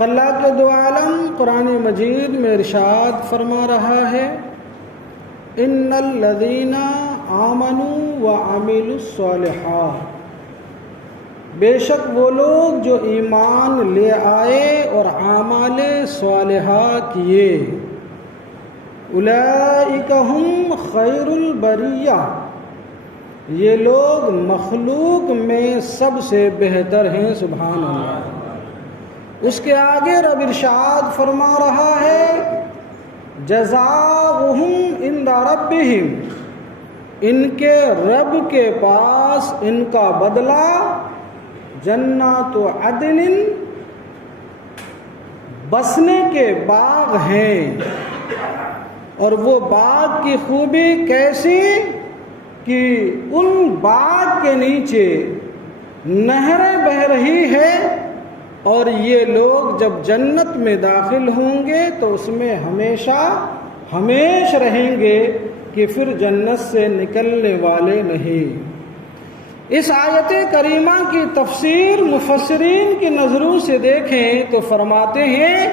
خلاق دو عالم قرآن مجید میں ارشاد فرما رہا ہے، ان الذین آمنوا وعملوا الصالحات، بے شک وہ لوگ جو ایمان لے آئے اور اعمال صالحہ کیے، اولئک ہم خیر البریہ، یہ لوگ مخلوق میں سب سے بہتر ہیں۔ سبحان اللہ۔ اس کے آگے رب ارشاد فرما رہا ہے، جزاؤہم عند ربہم، ان کے رب کے پاس ان کا بدلہ جنات عدن، بسنے کے باغ ہیں۔ اور وہ باغ کی خوبی کیسی کہ ان باغ کے نیچے نہریں بہہ رہی ہے، اور یہ لوگ جب جنت میں داخل ہوں گے تو اس میں ہمیشہ ہمیشہ رہیں گے کہ پھر جنت سے نکلنے والے نہیں۔ اس آیت کریمہ کی تفسیر مفسرین کی نظروں سے دیکھیں تو فرماتے ہیں،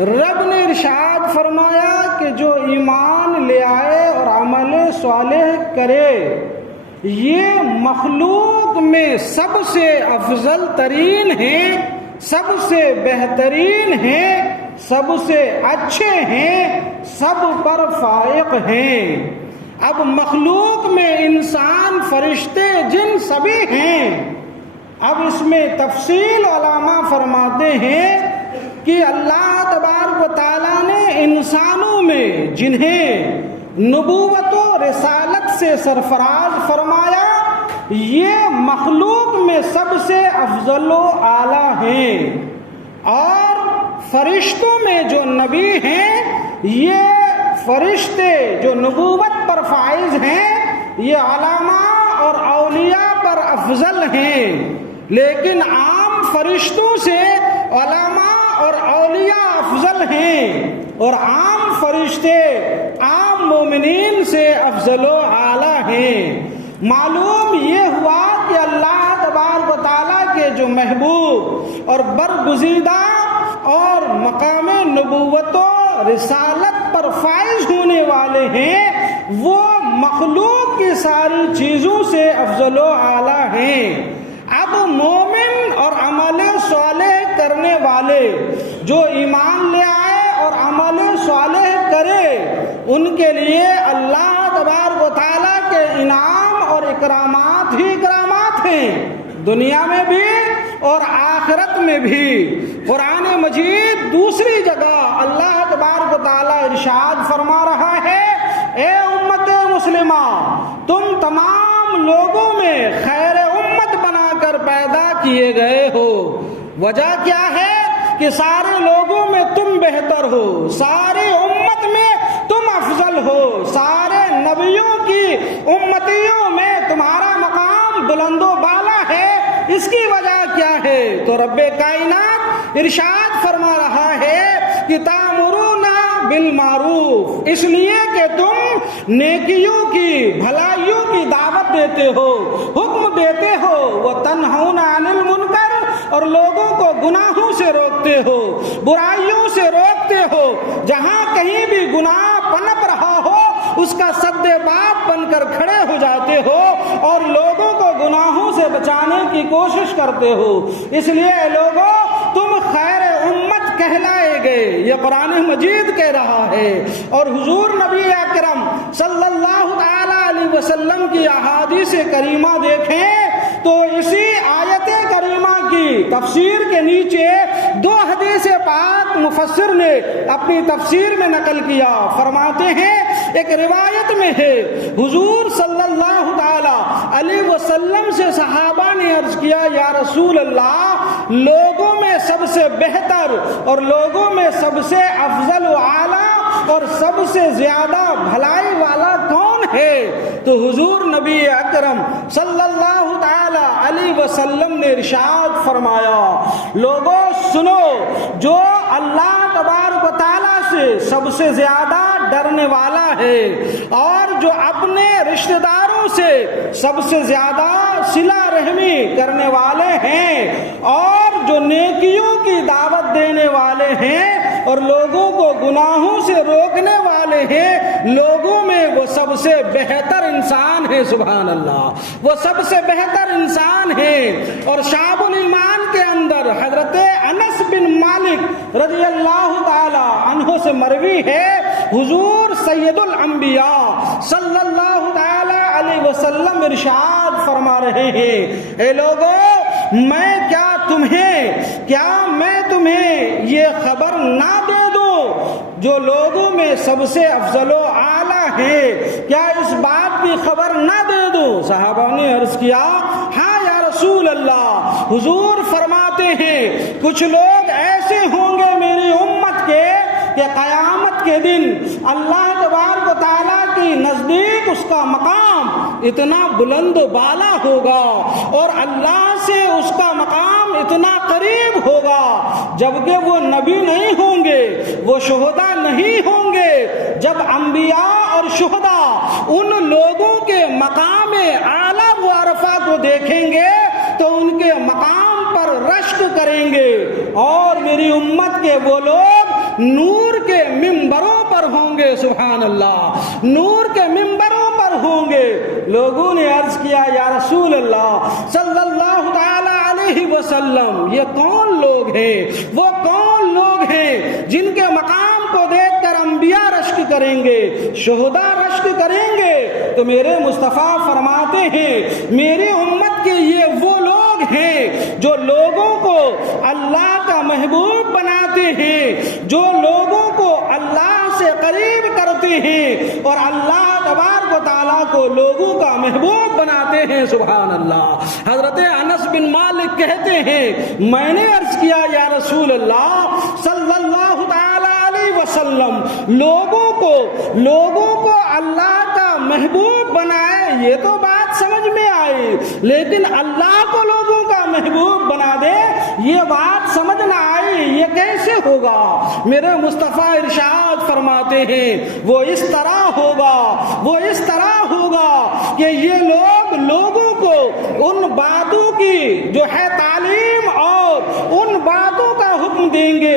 رب نے ارشاد فرمایا کہ جو ایمان لے آئے اور عمل صالح کرے، یہ مخلوق میں سب سے افضل ترین ہیں، سب سے بہترین ہیں، سب سے اچھے ہیں، سب پر فائق ہیں۔ اب مخلوق میں انسان، فرشتے، جن سبھی ہیں۔ اب اس میں تفصیل علماء فرماتے ہیں کہ اللہ تبارک و تعالیٰ نے انسانوں میں جنہیں نبوت و رسالت سے سرفراز فرمایا، یہ مخلوق میں سب سے افضل و اعلیٰ ہیں، اور فرشتوں میں جو نبی ہیں، یہ فرشتے جو نبوت پر فائز ہیں، یہ علماء اور اولیاء پر افضل ہیں۔ لیکن عام فرشتوں سے علماء اور اولیاء افضل ہیں، اور عام فرشتے عام مومنین سے افضل و اعلیٰ ہیں۔ معلوم یہ ہوا کہ اللہ تبارک و تعالیٰ کے جو محبوب اور برگزیدہ اور مقام نبوت و رسالت پر فائز ہونے والے ہیں، وہ مخلوق کی ساری چیزوں سے افضل و اعلیٰ ہیں۔ اب مومن اور عمل صالح کرنے والے جو ایمان لے آئے اور عمل صالح کرے، ان کے لیے اللہ تبارک و تعالیٰ کے انعام اور اکرامات ہی اکرامات ہیں، دنیا میں بھی اور آخرت میں بھی۔ قرآن مجید دوسری جگہ اللہ تبارک و تعالیٰ ارشاد فرما رہا ہے، اے امت مسلمہ، تم تمام لوگوں میں خیر امت بنا کر پیدا کیے گئے ہو۔ وجہ کیا ہے کہ سارے لوگوں میں تم بہتر ہو، ساری امت میں تم افضل ہو، سارے نبیوں کی امتیوں میں تمہارا مقام بلند و بالا ہے۔ اس کی وجہ کیا ہے؟ تو رب کائنات ارشاد فرما رہا ہے کہ تأمرون بالمعروف، اس لیے کہ تم نیکیوں کی، بھلائیوں کی دعوت دیتے ہو، حکم دیتے ہو، وتنہون عن المنکر، اور لوگوں کو گناہوں سے روکتے ہو، برائیوں سے روکتے ہو۔ جہاں کہیں بھی گناہ پنپ رہا ہو، اس کا سد باب بن کر کھڑے ہو جاتے ہو اور لوگوں کو گناہوں سے بچانے کی کوشش کرتے ہو۔ اس لیے لوگوں، تم خیر امت کہلائے گئے، یہ قرآن مجید کہہ رہا ہے۔ اور حضور نبی اکرم صلی اللہ تعالی علیہ وسلم کی احادیث کریمہ دیکھیں تو اسی آیت کریمہ کی تفسیر کے نیچے دو حدیث پاک مفسر نے اپنی تفسیر میں نقل کیا۔ فرماتے ہیں، ایک روایت میں ہے، حضور صلی اللہ تعالی علیہ وسلم سے صحابہ نے عرض کیا، یا رسول اللہ، لوگوں میں سب سے بہتر اور لوگوں میں سب سے افضل و اعلیٰ اور سب سے زیادہ بھلائی والا کون ہے؟ تو حضور نبی اکرم صلی اللہ تعالی علیہ وسلم نے ارشاد فرمایا، لوگوں سنو، جو اللہ تبارک و تعالیٰ سے سب سے زیادہ ڈرنے والا ہے اور جو اپنے رشتہ داروں سے سب سے زیادہ صلہ رحمی کرنے والے ہیں اور جو نیکیوں کی دعوت دینے والے ہیں اور لوگوں کو گناہوں سے روکنے والے ہیں، لوگوں میں وہ سب سے بہتر انسان ہے۔ سبحان اللہ، وہ سب سے بہتر انسان ہے۔ اور شعب الایمان کے اندر حضرت انس بن مالک رضی اللہ تعالی عنہ سے مروی ہے، حضور سید الانبیاء صلی اللہ تعالی علیہ وسلم ارشاد فرما رہے ہیں، اے لوگوں، میں تمہیں یہ خبر نہ دے دوں جو لوگوں میں سب سے افضل و اعلیٰ ہے؟ کیا اس بات کی خبر نہ دے دوں؟ صحابہ نے عرض کیا، ہاں یا رسول اللہ۔ حضور فرماتے ہیں، کچھ لوگ ایسے ہوں گے میری امت کے کہ قیامت کے دن اللہ تبارک و تعالیٰ کی نزدیک اس کا مقام اتنا بلند و بالا ہوگا اور اللہ سے اس کا مقام اتنا قریب ہوگا، جبکہ وہ نبی نہیں ہوں گے، وہ شہداء نہیں ہوں گے۔ جب انبیاء اور شہداء ان لوگوں کے مقام اعلیٰ و عرفہ کو دیکھیں گے تو ان کے مقام پر رشک کریں گے، اور میری امت کے وہ لوگ نور کے ممبروں پر ہوں گے۔ سبحان اللہ، نور کے ممبروں پر ہوں گے۔ لوگوں نے عرض کیا، یا رسول اللہ صلی اللہ تعالی علیہ وسلم، یہ کون لوگ ہیں؟ وہ کون لوگ ہیں جن کے مقام کو دیکھ کر انبیاء رشک کریں گے، شہداء رشک کریں گے؟ تو میرے مصطفیٰ فرماتے ہیں، میری امت کے یہ وہ لوگ ہیں جو لوگوں کو اللہ کا محبوب بناتے ہیں، جو لوگوں کو اللہ سے قریب کرتے ہیں اور اللہ تبارک و تعالیٰ کو لوگوں کا محبوب بناتے ہیں۔ سبحان اللہ۔ حضرت انس بن مالک کہتے ہیں، میں نے عرض کیا، یا رسول اللہ صلی اللہ تعالی علیہ وسلم، لوگوں کو اللہ کا محبوب بنائے، یہ تو بات سمجھ میں آئی، لیکن اللہ کو لوگوں کا محبوب بنا دے، یہ بات سمجھ نہ آئی، یہ کیسے ہوگا؟ میرے مصطفیٰ ارشاد فرماتے ہیں، وہ اس طرح ہوگا کہ یہ لوگوں کو ان باتوں کی جو ہے تعلیم اور ان باتوں کا حکم دیں گے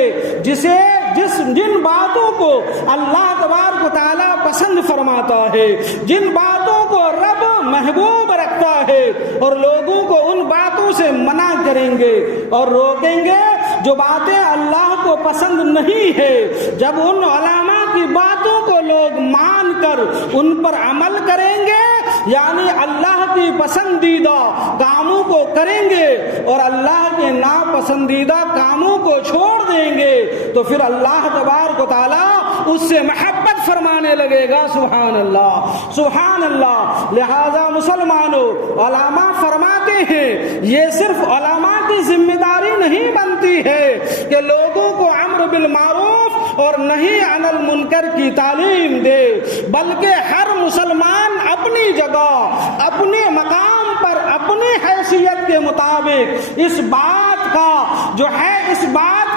جن باتوں کو اللہ تبارک و تعالیٰ پسند فرماتا ہے، جن باتوں کو رب محبوب رکھتا ہے، اور لوگوں کو ان باتوں سے منع کریں گے اور روکیں گے جو باتیں اللہ کو پسند نہیں ہے۔ جب ان علماء کی باتوں کو لوگ مان کر ان پر عمل کریں گے، یعنی اللہ کی پسندیدہ کاموں کو کریں گے اور اللہ کے ناپسندیدہ کاموں کو چھوڑ دیں گے، تو پھر اللہ تبارک و تعالیٰ اس سے محبت فرمانے لگے گا۔ سبحان اللہ، سبحان اللہ۔ لہذا مسلمانوں، علماء فرماتے ہیں، یہ صرف علماء کی ذمہ داری نہیں بنتی ہے کہ لوگوں کو امر بالمعروف اور نہی عن المنکر کی تعلیم دے، بلکہ ہر مسلمان اپنی جگہ، اپنے مقام پر، اپنی حیثیت کے مطابق اس بات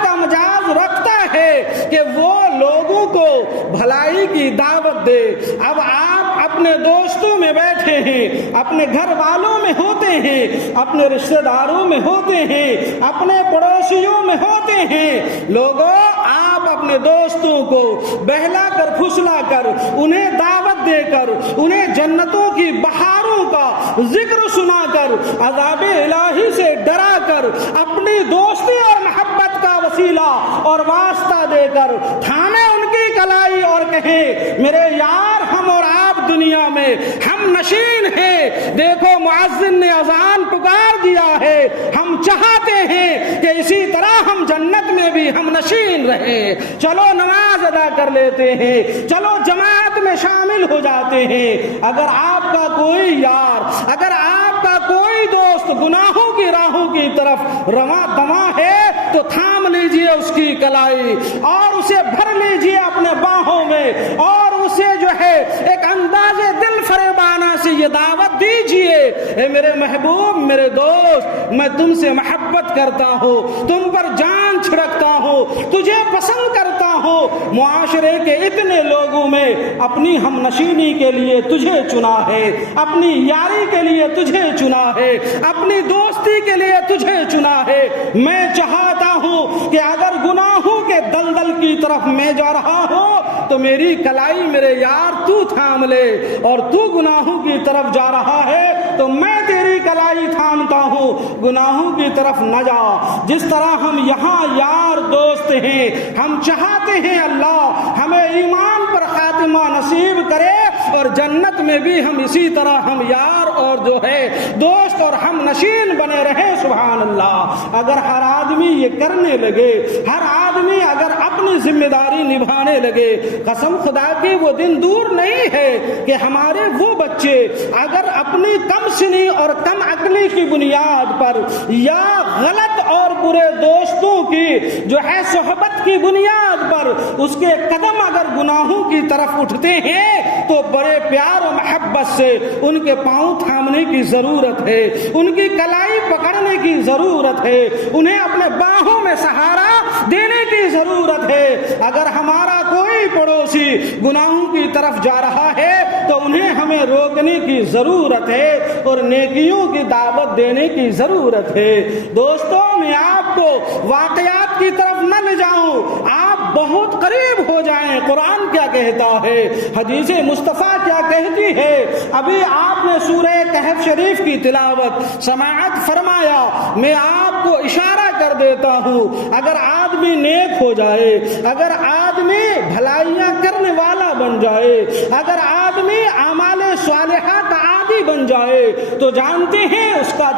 کا مجاز رکھتا ہے کہ وہ لوگوں کو بھلائی کی دعوت دے۔ اب آپ اپنے دوستوں میں بیٹھے ہیں، اپنے گھر والوں میں ہوتے ہیں، اپنے رشتہ داروں میں ہوتے ہیں، اپنے پڑوسیوں میں ہوتے ہیں، لوگوں، آپ اپنے دوستوں کو بہلا کر، پھسلا کر، انہیں دعوت دے کر، انہیں جنتوں کی بہاروں کا ذکر سنا کر، عذاب الہی سے ڈرا کر، اپنی دوستی اور محبت کا وسیلہ اور واسطہ دے کر تھامے ان کی کلائی اور کہیں، میرے یار، ہم اور آپ دنیا میں ہم نشین ہیں، دیکھو مؤذن نے اذان پکار دیا ہے، ہم چاہتے ہیں کہ اسی طرح ہم جنت میں بھی ہم نشین رہیں، چلو نماز ادا کر لیتے ہیں، چلو جماعت میں شامل ہو جاتے ہیں۔ اگر آپ کا کوئی یار، اگر آپ کا کوئی دوست گناہوں کی راہوں کی طرف رواں دواں ہے تو تھام لیجئے اس کی کلائی اور اسے بھر لیجئے اپنے باہوں میں، اور اسے جو ہے ایک انداز دل فریبانہ سے یہ دعوت دیجئے، اے میرے محبوب، میرے دوست، میں تم سے محبت کرتا ہوں، تم پر جان چھڑکتا ہوں، تجھے پسند کرتا ہوں، معاشرے کے اتنے لوگوں میں اپنی ہم نشینی کے لیے تجھے چنا ہے، اپنی یاری کے لیے تجھے چنا ہے، اپنی دوستی کے لیے تجھے چنا ہے، میں چاہتا ہوں کہ اگر گناہوں کے دلدل کی طرف میں جا رہا ہوں تو میری کلائی میرے یار تو تھام لے، اور تو گناہوں کی طرف جا رہا ہے تو میں تیری کلائی تھامتا ہوں، گناہوں کی طرف نہ جا۔ جس طرح ہم یہاں یار دوست ہیں، ہم چاہتے ہیں اللہ ہمیں ایمان پر خاتمہ نصیب کرے اور جنت میں بھی ہم اسی طرح ہم یار اور جو ہے دوست اور ہم نشین بنے رہے۔ سبحان اللہ۔ اگر ہر آدمی یہ کرنے لگے، ہر آدمی اگر اپنی ذمہ داری نبھانے لگے، قسم خدا کی وہ دن دور نہیں ہے کہ ہمارے وہ بچے اگر اپنی کم سنی اور کم عقلی کی بنیاد پر یا غلط اور برے دوستوں کی جو ہے صحبت کی بنیاد پر اس کے قدم اگر گناہوں کی طرف اٹھتے ہیں تو بڑے پیار و محبت سے ان کے پاؤں تھامنے کی ضرورت ہے، ان کی کلائی پکڑنے کی ضرورت ہے، انہیں اپنے باہوں میں سہارا دینے کی ضرورت ہے۔ اگر ہمارا کوئی پڑوسی گناہوں کی طرف جا رہا ہے تو انہیں ہمیں روکنے کی ضرورت ہے اور نیکیوں کی دعوت دینے کی ضرورت ہے۔ دوستوں، میں آپ کو واقعات کی طرف نہ لے جاؤں، آپ بہت قریب ہو جائیں۔ قرآن کیا کہتا ہے، حدیث مصطفیٰ کیا کہتی ہے؟ ابھی آپ نے سورہ کہف شریف کی تلاوت سماعت فرمایا، میں آپ کو اشارہ کر دیتا ہوں، اگر آدمی نیک ہو جائے، اگر آدمی بھلائیاں کرنے والا بن جائے، اگر آدمی اعمال صالحہ کا عادی بن جائے تو جانتے ہیں اس کا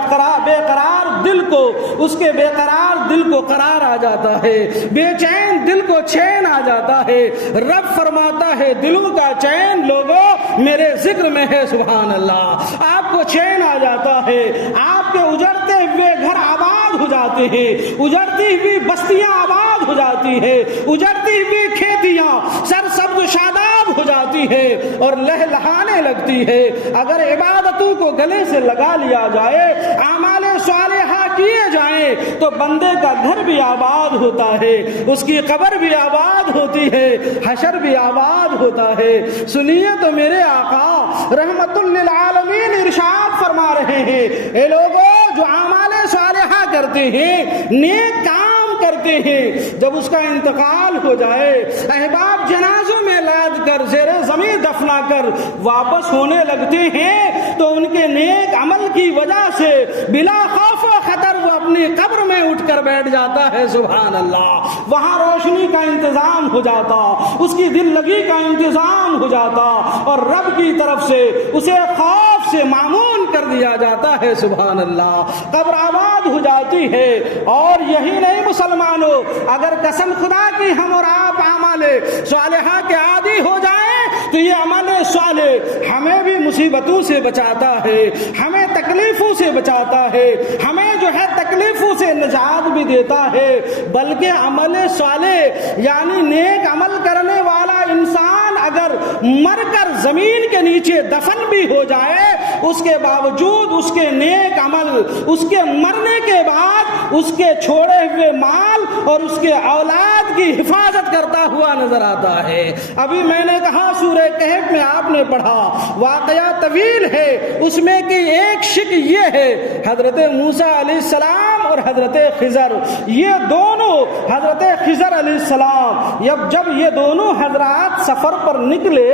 بے قرار دل کو، اس کے بے قرار دل کو قرار آ جاتا ہے، بے چین دل کو چین آ جاتا ہے۔ رب فرماتا ہے دلوں کا چین لوگوں میرے ذکر میں ہے۔ سبحان اللہ۔ آپ کو چین آ جاتا ہے، آپ کے اجڑتے ہوئے گھر آباد ہو جاتے ہیں، اجڑتی ہوئی بستیاں آباد ہو جاتی ہے، اجڑتی ہوئی کھیتیاں سرسبز شاداب ہو جاتی ہے اور لہلہانے لگتی ہے۔ اگر عبادتوں کو گلے سے لگا لیا جائے، اعمال صالحہ کیے جائیں تو بندے کا گھر بھی آباد ہوتا ہے، اس کی قبر بھی آباد ہوتی ہے، حشر بھی آباد ہوتا ہے۔ سنیے تو میرے آقا رحمت للعالمین ارشاد فرما رہے ہیں، اے لوگوں جو اعمال صالحہ کرتے ہیں، نیک کام کرتے ہیں، جب اس کا انتقال ہو جائے، احباب جنازوں میں لاد کر زیر زمین دفنا کر واپس ہونے لگتے ہیں تو ان کے نیک عمل کی وجہ سے بلا خوف و خطر وہ اپنی قبر میں اٹھ کر بیٹھ جاتا ہے۔ سبحان اللہ۔ وہاں روشنی کا انتظام ہو جاتا، اس کی دل لگی کا انتظام ہو جاتا اور رب کی طرف سے اسے خوف سے معمون کر دیا جاتا ہے۔ سبحان اللہ۔ قبر آباد ہو جاتی ہے۔ اور یہی نہیں مسلمانوں، اگر قسم خدا کی ہم اور آپ اعمال صالحہ کے عادی ہو جائیں تو یہ عمل صالح ہمیں بھی مصیبتوں سے بچاتا ہے، ہمیں تکلیفوں سے بچاتا ہے، ہمیں جو ہے تکلیفوں سے نجات بھی دیتا ہے، بلکہ عمل صالح یعنی نیک عمل کرنے والا انسان اگر مر کر زمین کے نیچے دفن بھی ہو جائے، اس کے باوجود اس کے نیک عمل اس کے مرنے کے بعد اس کے چھوڑے ہوئے مال اور اس کے اولاد کی حفاظت کرتا ہوا نظر آتا ہے۔ ابھی میں نے کہا سورہ کہف میں آپ نے پڑھا، واقعہ طویل ہے، اس میں کی ایک شک یہ ہے، حضرت موسیٰ علیہ السلام اور حضرت خضر، یہ دونوں حضرت خضر علیہ السلام جب یہ دونوں حضرات سفر پر نکلے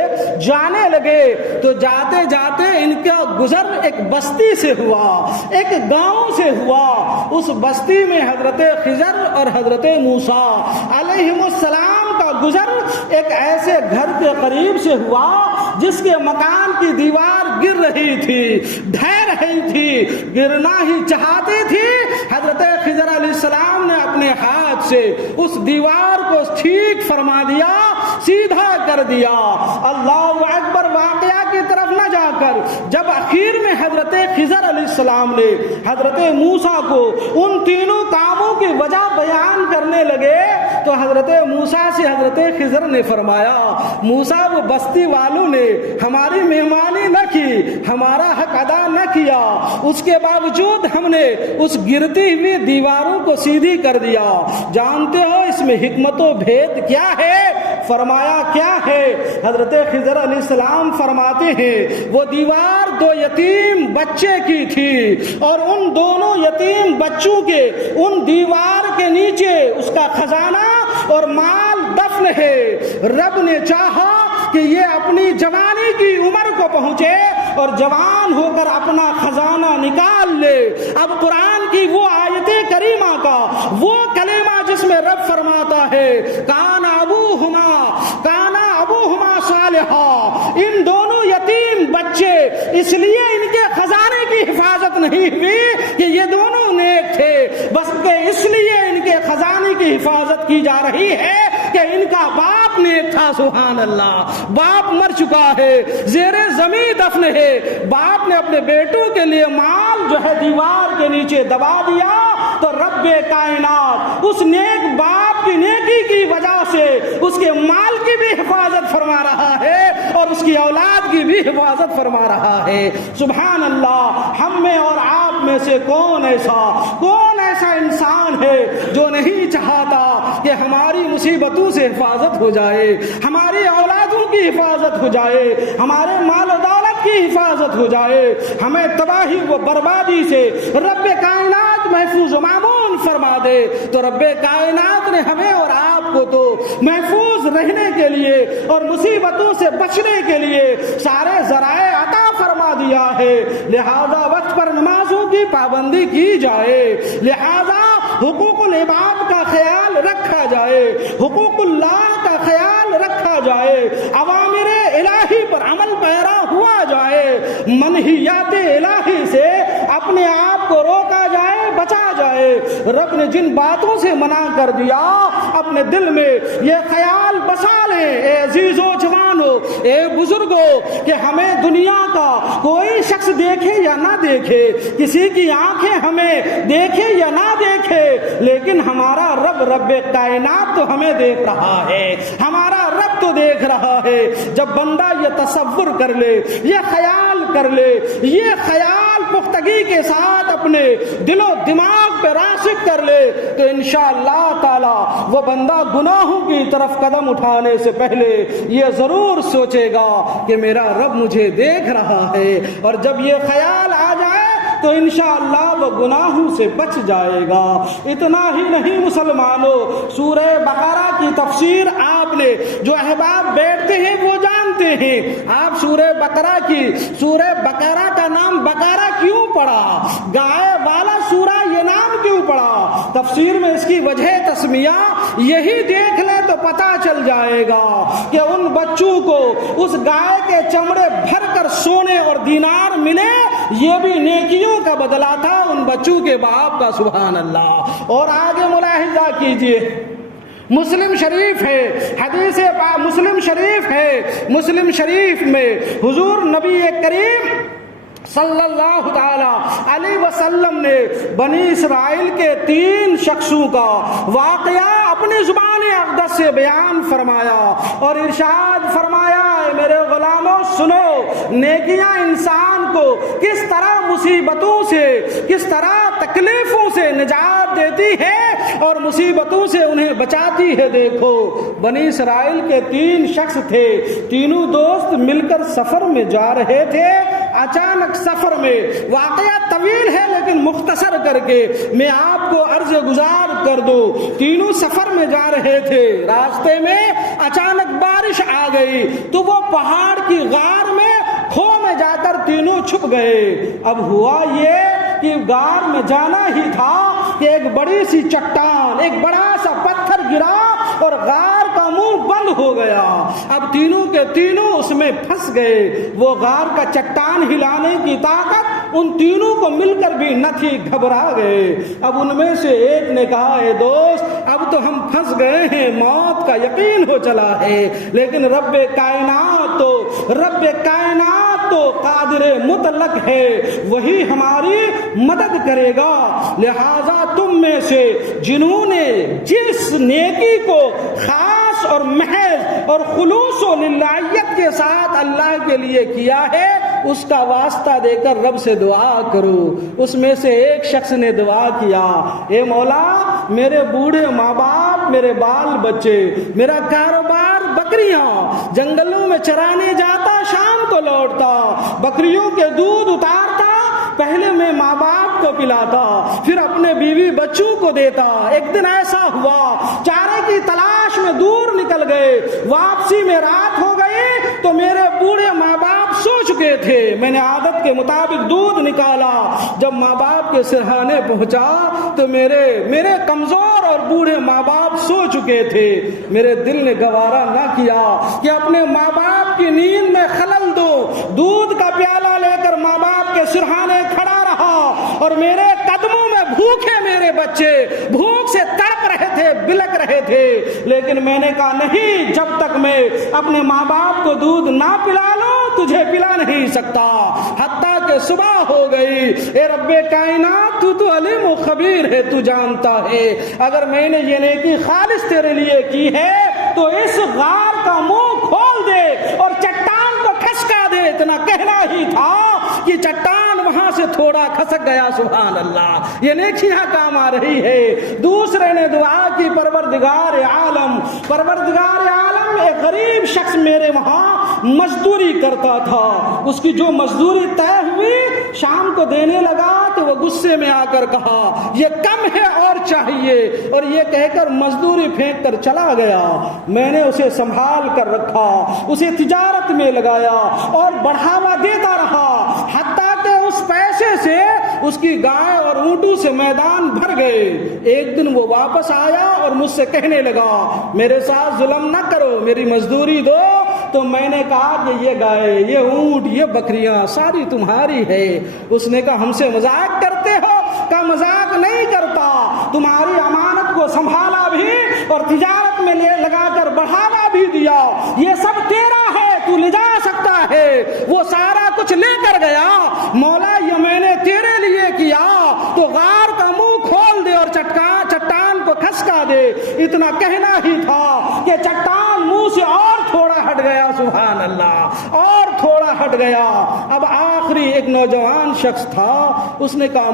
جانے لگے تو جاتے جاتے ان کا گزر ایک بستی سے ہوا، ایک گاؤں سے ہوا۔ اس بستی میں حضرت خضر اور حضرت موسیٰ علیہ السلام کا گزر ایک ایسے گھر کے قریب سے ہوا جس کے مکان کی دیوار گر رہی تھی، ڈھہ رہی تھی، گرنا ہی چاہتی تھی۔ حضرت خضر علیہ السلام نے اپنے ہاتھ سے اس دیوار کو ٹھیک فرما دیا، سیدھا کر دیا۔ اللہ اکبر۔ واقعہ کی طرف نہ جا کر جب اخیر میں حضرت خضر علیہ السلام نے حضرت موسیٰ کو ان تینوں کاموں کی وجہ بیان کرنے لگے تو حضرت موسیٰ سے حضرت خضر نے فرمایا، موسیٰ وہ بستی والوں نے ہماری مہمانی نہ کی، ہمارا حق ادا نہ کیا، اس کے باوجود ہم نے اس گرتی ہوئی دیواروں کو سیدھی کر دیا۔ جانتے ہو اس میں حکمت و بھید کیا ہے؟ فرمایا کیا ہے؟ حضرت خضر علیہ السلام فرماتے ہیں وہ دیوار دو یتیم بچے کی تھی، اور ان دونوں یتیم بچوں کے ان دیوار کے نیچے اس کا خزانہ اور مال دفن ہے۔ رب نے چاہا کہ یہ اپنی جوانی کی عمر کو پہنچے اور جوان ہو کر اپنا خزانہ نکال لے۔ اب قرآن کی وہ آیت کریمہ کا وہ کلمہ جس میں رب فرماتا ہے کان ابوہما صالحا، ان دونوں یتیم بچے اس لیے ان کے خزانے کی حفاظت نہیں ہوئی کہ یہ دونوں نیک تھے، بلکہ اس لیے ان کے خزانے کی حفاظت کی جا رہی ہے کہ ان کا باپ نیک تھا۔ سبحان اللہ، باپ مر چکا ہے، زیر زمین دفن ہے، باپ نے اپنے بیٹوں کے لیے مال جو ہے دیوار کے نیچے دبا دیا، تو رب کائنات اس نیک باپ کی نیکی کی وجہ سے اس کے مال کی بھی حفاظت فرما رہا ہے اور اس کی اولاد کی بھی حفاظت فرما رہا ہے۔ سبحان اللہ، ہم میں اور آپ میں سے کون ایسا انسان ہے جو نہیں چاہتا کہ ہماری مصیبتوں سے حفاظت ہو جائے، ہماری اولادوں کی حفاظت ہو جائے، ہمارے مال و دولت کی حفاظت ہو جائے، ہمیں تباہی و بربادی سے رب کائنات محفوظ و مامون فرما دے۔ تو رب کائنات نے ہمیں اور آپ کو تو محفوظ رہنے کے لیے اور مصیبتوں سے بچنے کے لیے سارے ذرائع عطا فرما دیا ہے، لہذا وقت پر نمازوں کی پابندی کی جائے، لہذا حقوق العباد کا خیال رکھا جائے، حقوق اللہ کا خیال رکھا جائے، اوامر الہی پر عمل پیرا ہوا جائے، منہیات الہی سے اپنے آپ کو روکا جائے، بچا جائے۔ رب نے جن باتوں سے منع کر دیا اپنے دل میں یہ خیال بسا لیں، اے عزیزو جوانو، اے بزرگو، کہ ہمیں دنیا کا کوئی شخص دیکھے یا نہ دیکھے، کسی کی آنکھیں ہمیں دیکھے یا نہ دیکھے، لیکن ہمارا رب کائنات تو ہمیں دیکھ رہا ہے، ہمارا رب تو دیکھ رہا ہے۔ جب بندہ یہ تصور کر لے، یہ خیال کر لے، یہ خیال پختگی کے ساتھ اپنے دل و دماغ پہ راسخ کر لے، تو انشاءاللہ تعالی وہ بندہ گناہوں کی طرف قدم اٹھانے سے پہلے یہ ضرور سوچے گا کہ میرا رب مجھے دیکھ رہا ہے، اور جب یہ خیال آ جائے تو انشاءاللہ وہ گناہوں سے بچ جائے گا۔ اتنا ہی نہیں مسلمانوں، سورہ بقرہ کی تفسیر آپ نے جو احباب بیٹھتے ہیں وہ جانتے ہیں۔ آپ سورہ بقرہ کا نام بقرہ کیوں پڑا، گائے والا سورہ یہ نام کیوں پڑا؟ تفسیر میں اس کی وجہ تسمیہ یہی دیکھ لیں تو پتہ چل جائے گا کہ ان بچوں کو اس گائے کے چمڑے بھر کر سونے اور دینار ملے، یہ بھی نیکیوں کا بدلہ تھا ان بچوں کے باپ کا۔ سبحان اللہ۔ اور آگے ملاحظہ کیجئے، مسلم شریف ہے، حدیث مسلم شریف میں حضور نبی کریم صلی اللہ تعالی علیہ وسلم نے بنی اسرائیل کے 3 شخصوں کا واقعہ اپنی زبان اقدس سے بیان فرمایا اور ارشاد فرمایا، اے میرے غلاموں سنو، نیکیاں انسان کو کس طرح مصیبتوں سے، کس طرح تکلیفوں سے نجات دیتی ہے اور مصیبتوں سے انہیں بچاتی ہے۔ دیکھو، بنی اسرائیل کے 3 شخص تھے، تینوں دوست مل کر سفر میں جا رہے تھے۔ اچانک سفر میں، واقعہ طویل ہے لیکن مختصر کر کے میں آپ کو عرض گزار کر دوں، تینوں سفر میں جا رہے تھے، راستے میں اچانک بارش آ گئی تو وہ پہاڑ کی غار میں کھو میں جا کر تینوں چھپ گئے۔ اب ہوا یہ کہ غار میں جانا ہی تھا کہ ایک بڑی سی چٹان، ایک بڑا سا پتھر گرا اور غار کا منہ بند ہو گیا۔ اب تینوں کے تینوں اس میں پھنس گئے۔ وہ غار کا چٹان ہلانے کی طاقت ان تینوں کو مل کر بھی نہ تھی، گھبرا گئے۔ اب ان میں سے ایک نے کہا، اے دوست، اب تو ہم پھنس گئے ہیں، موت کا یقین ہو چلا ہے، لیکن رب کائنات تو قادر مطلق ہے، وہی ہماری مدد کرے گا۔ لہذا تم میں سے جنہوں نے جس نیکی کو خاص اور محض اور خلوص و للہیت کے ساتھ اللہ کے لیے کیا ہے، اس کا واسطہ دے کر رب سے دعا کرو۔ اس میں سے ایک شخص نے دعا کیا، اے مولا، میرے بوڑھے ماں باپ، میرے بال بچے، میرا کاروبار بکریاں جنگلوں میں چرانے جاتا، شام کو لوٹتا، بکریوں کے دودھ اتارتا، پہلے میں ماں باپ کو پلاتا، پھر اپنے بیوی بچوں کو دیتا۔ ایک دن ایسا ہوا چارے کی تلاش میں دور نکل گئے، واپسی میں رات ہو گئی تو میرے بوڑھے ماں باپ سو چکے تھے۔ میں نے عادت کے مطابق دودھ نکالا، جب ماں باپ کے سرہانے پہنچا تو میرے کمزور اور بوڑھے ماں باپ سو چکے تھے۔ میرے دل نے گوارا نہ کیا کہ اپنے ماں باپ کی نیند میں خلل دوں، دودھ کا پیالہ لے کر ماں باپ کے سرہانے کھڑا رہا اور میرے قدموں میں بھوکے میرے بچے بھوک سے تڑپ رہے تھے، بلک رہے تھے، لیکن میں نے کہا نہیں، جب تک میں اپنے ماں باپ کو دودھ نہ پلا لوں تجھے پلا نہیں سکتا۔ حتیٰ کہ صبح ہو گئی۔ اے رب کائنات، تو علیم و خبیر ہے، تو جانتا ہے اگر میں نے یہ نیکی خالص تیرے لیے کی ہے تو اس غار کا منہ کھول دے اور چٹان کو کھسکا دے۔ اتنا کہنا ہی تھا کہ چٹان وہاں سے تھوڑا کھسک گیا۔ سبحان اللہ، یہ نیکیاں کام آ رہی ہے۔ دوسرے نے دعا کی، پروردگار عالم ایک غریب شخص میرے وہاں مزدوری کرتا تھا، اس کی جو مزدوری طے ہوئی شام کو دینے لگا تو وہ غصے میں آ کر کہا یہ کم ہے اور چاہیے، اور یہ کہہ کر مزدوری پھینک کر چلا گیا۔ میں نے اسے سنبھال کر رکھا، اسے تجارت میں لگایا اور بڑھاوا دیتا رہا، حتیٰ کہ اس پیسے سے اس کی گائے اور اونٹوں سے میدان بھر گئے۔ ایک دن وہ واپس آیا اور مجھ سے کہنے لگا میرے ساتھ ظلم نہ کرو، میری مزدوری دو۔ تو میں نے کہا کہ یہ گائے، یہ اونٹ، یہ بکریاں ساری تمہاری ہے۔ اس نے کہا ہم سے مذاق کرتے ہو؟ کہا مذاق نہیں کرتا، تمہاری امانت کو سنبھالا بھی اور تجارت میں لگا کر بڑھاوا بھی دیا، یہ سب تیرا ہے، تو لے جا سکتا ہے۔ وہ سارا کچھ لے کر گیا۔ مولا یہ میں نے تیرے لیے کیا تو غار کا منہ کھول دے اور چٹان کو کھسکا دے۔ اتنا کہنا ہی تھا کہ چٹان منہ سے اور تھوڑا ہٹ گیا، سبحان اللہ، اور تھوڑا ہٹ گیا۔ اب آخری ایک نوجوان شخص تھا، اس نے کہا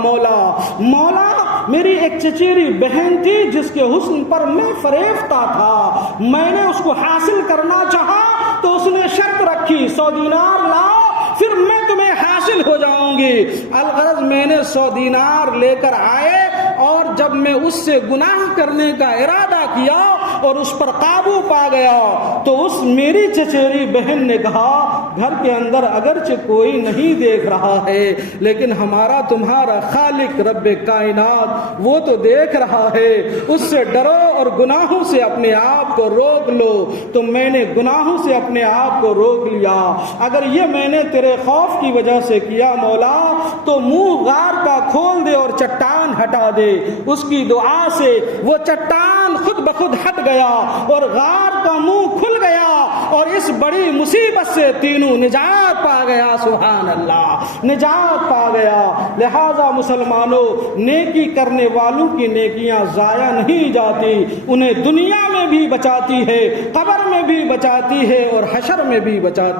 مولا میری ایک چچیری بہن تھی جس کے حسن پر میں فریفتہ تھا، میں نے اس کو حاصل کرنا چاہا تو اس نے شرط رکھی 100 دینار لاؤ پھر میں تمہیں حاصل ہو جاؤں گی۔ الغرض میں نے 100 دینار لے کر آئے اور جب میں اس سے گناہ کرنے کا ارادہ کیا اور اس پر قابو پا گیا تو اس میری چچیری بہن نے کہا گھر کے اندر اگرچہ کوئی نہیں دیکھ رہا ہے لیکن ہمارا تمہارا خالق رب کائنات وہ تو دیکھ رہا ہے، اس سے ڈرو اور گناہوں سے اپنے آپ کو روک لو۔ تو میں نے گناہوں سے اپنے آپ کو روک لیا۔ اگر یہ میں نے تیرے خوف کی وجہ سے کیا مولا تو منہ غار کا کھول دے اور چٹان ہٹا دے۔ اس کی دعا سے وہ چٹان خود بخود ہٹ گیا اور غار کا منہ کھل گیا اور اس بڑی مصیبت سے تینوں نجات پا گیا۔ سبحان اللہ، نجات پا گیا۔ لہذا مسلمانوں، نیکی کرنے والوں کی نیکیاں ضائع نہیں جاتی، انہیں دنیا میں بھی بچاتی ہے، قبر میں بھی بچاتی ہے اور حشر میں بھی بچاتی ہے۔